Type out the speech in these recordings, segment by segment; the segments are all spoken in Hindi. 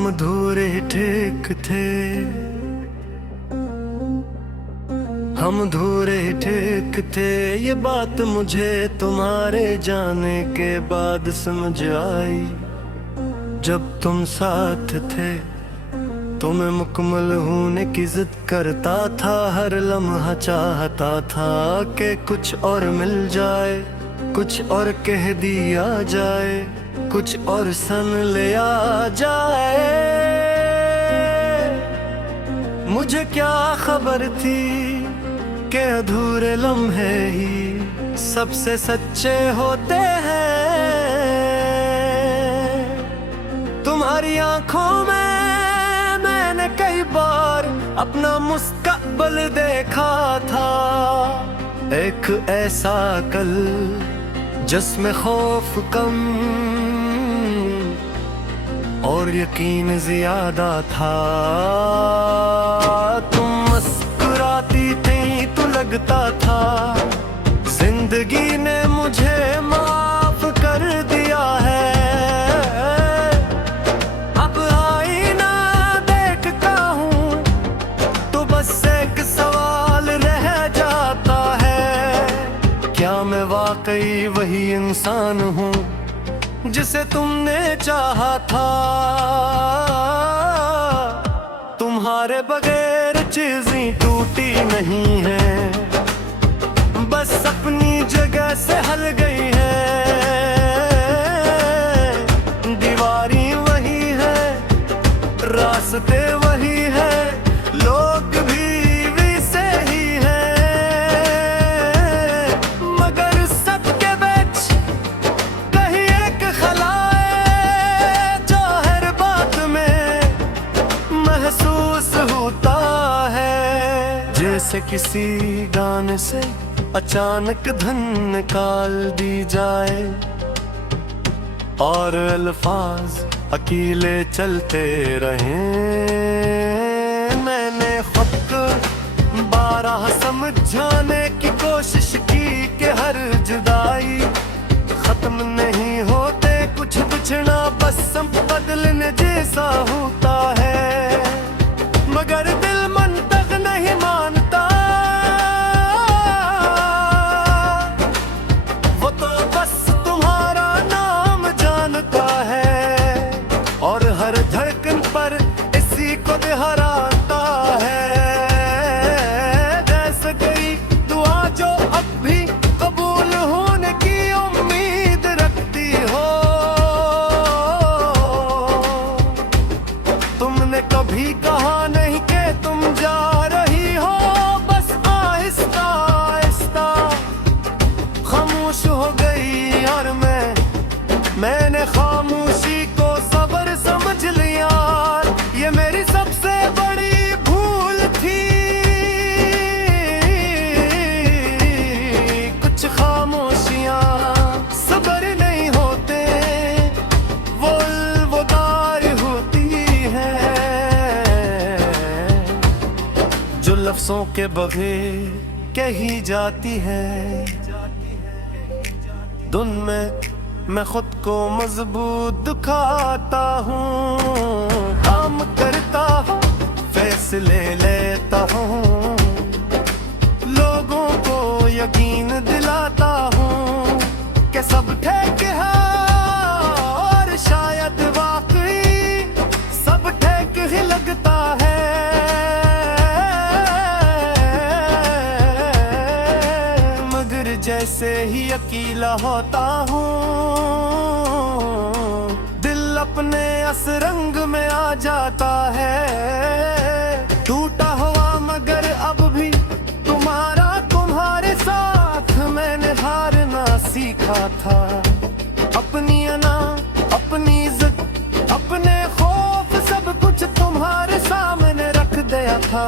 हम धूरे ठीक थे, हम धूरे ठीक थे। ये बात मुझे तुम्हारे जाने के बाद समझ आई। जब तुम साथ थे तो मैं मुकम्मल होने की जिद करता था। हर लम्हा चाहता था कि कुछ और मिल जाए, कुछ और कह दिया जाए, कुछ और सन ले आ जाए। मुझे क्या खबर थी कि अधूरे लम्हे ही सबसे सच्चे होते हैं। तुम्हारी आंखों में मैंने कई बार अपना मुस्तकबिल देखा था। एक ऐसा कल जिसमें खौफ कम और यकीन ज्यादा था। तुम मुस्कुराती थी तो लगता था जिंदगी ने मुझे माफ कर दिया है। अब आईना देखता हूँ तो बस एक सवाल रह जाता है, क्या मैं वाकई वही इंसान हूँ जिसे तुमने चाहा था। तुम्हारे बगैर चीजें टूटी नहीं है, बस अपनी जगह से हल गई है। दीवारें वही है, रास्ते वही है, लोग भी वैसे ही हैं। मगर सबके बीच कहीं एक खला है जो हर बात में महसूस होता है। जैसे किसी गाने से अचानक धन निकाल दी जाए और अल्फाज अकेले चलते रहें। मैंने खुद को बारह समझाने की कोशिश की कि हर जुदाई खत्म नहीं होते, कुछ बिछड़ा बस बदलने जैसा होता है। मगर दिल मन तक नहीं मानता, वो तो बस तुम्हारा नाम जानता है और हर धड़कन पर इसी को दोहराता है। जैसे गई दुआ जो अब भी कबूल होने की उम्मीद रखती हो। तुमने कभी कहा नहीं कि तुम जा रही हो, बस आहिस्ता आहिस्ता खामोश हो गई। और मैंने खामोशी को सब्र समझ लिया। ये मेरी सबसे बड़ी भूल थी। कुछ खामोशियां सब्र नहीं होते, वो अलविदार होती है जो लफ्जों के बगैर कही जाती है। धुन में मैं खुद को मजबूत दिखाता हूँ, काम करता हूँ, फैसले लेता हूँ, लोगों को यकीन दिलाता हूँ कि सब ठीक है और शायद वाकई सब ठीक ही लगता है। मगर जैसे ही अकेला होता हूँ, दिल अपने असरंग में आ जाता है। टूटा हुआ मगर अब भी तुम्हारे साथ मैंने हारना सीखा था। अपनी अना, अपनी जिद, अपने खौफ, सब कुछ तुम्हारे सामने रख दिया था।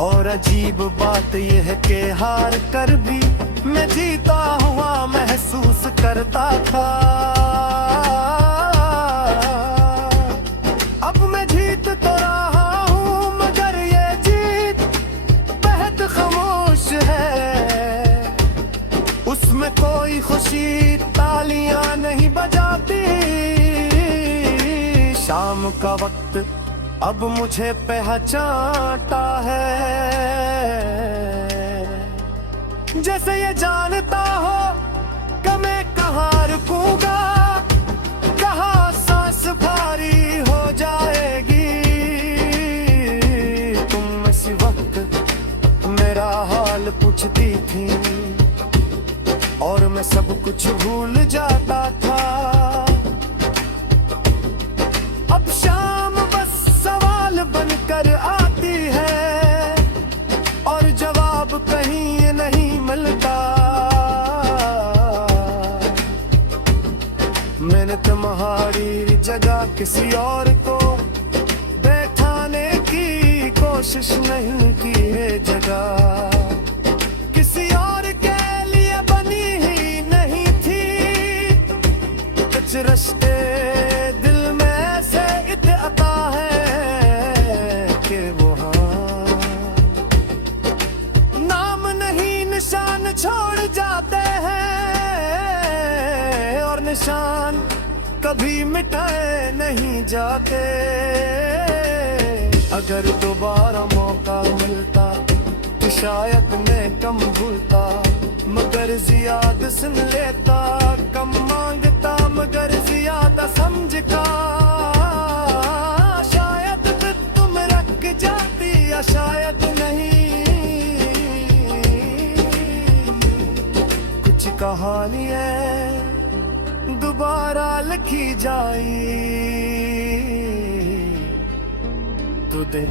और अजीब बात यह है कि हार कर भी मैं जीता हुआ महसूस करता था। अब मैं जीत तो रहा हूँ मगर ये जीत बेहद खामोश है। उसमें कोई खुशी तालियां नहीं बजाती, शाम का वक्त अब मुझे पहचानता है, जैसे ये जानता हो कि मैं कहाँ रुकूंगा, कहाँ सांस भारी हो जाएगी। तुम इसी वक्त मेरा हाल पूछती थी और मैं सब कुछ भूल जाता था। अब शाम बस सवाल बनकर आती है और जवाब कहीं नहीं मिलता। मैंने तुम्हारी जगह किसी और को बैठाने की कोशिश नहीं की है, जगह किसी और के लिए बनी ही नहीं थी। कुछ रिश्ते दिल में से इतना है कि वो नाम नहीं निशान छोड़ जाते हैं, और निशान कभी मिटाए नहीं जाते। अगर दोबारा मौका मिलता तो शायद मैं कम भूलता, मगर ज्यादा सुन लेता। कम मांगता मगर ज्यादा समझता। शायद फिर तुम रख जाती या शायद नहीं। कुछ कहानी है दोबारा लिखी जाई तो दिन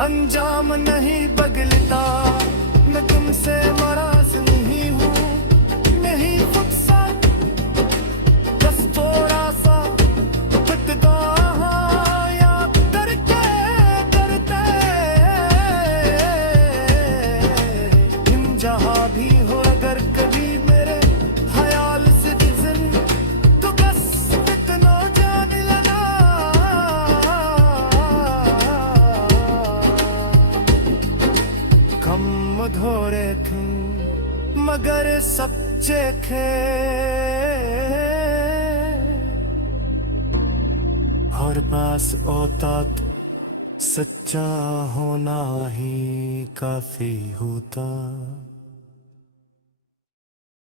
अंजाम नहीं बदलता। मैं तुमसे नाराज नहीं हूँ, नहीं फुकसा, बस थोड़ा सा फटदा याद करके डरते। तुम जहाँ भी हो अगर कभी मेरे ख्याल से गुजर तो बस इतना जान लेना। कम धोरे थे मगर सच्चे थे, और पास औतात सच्चा होना ही काफी होता।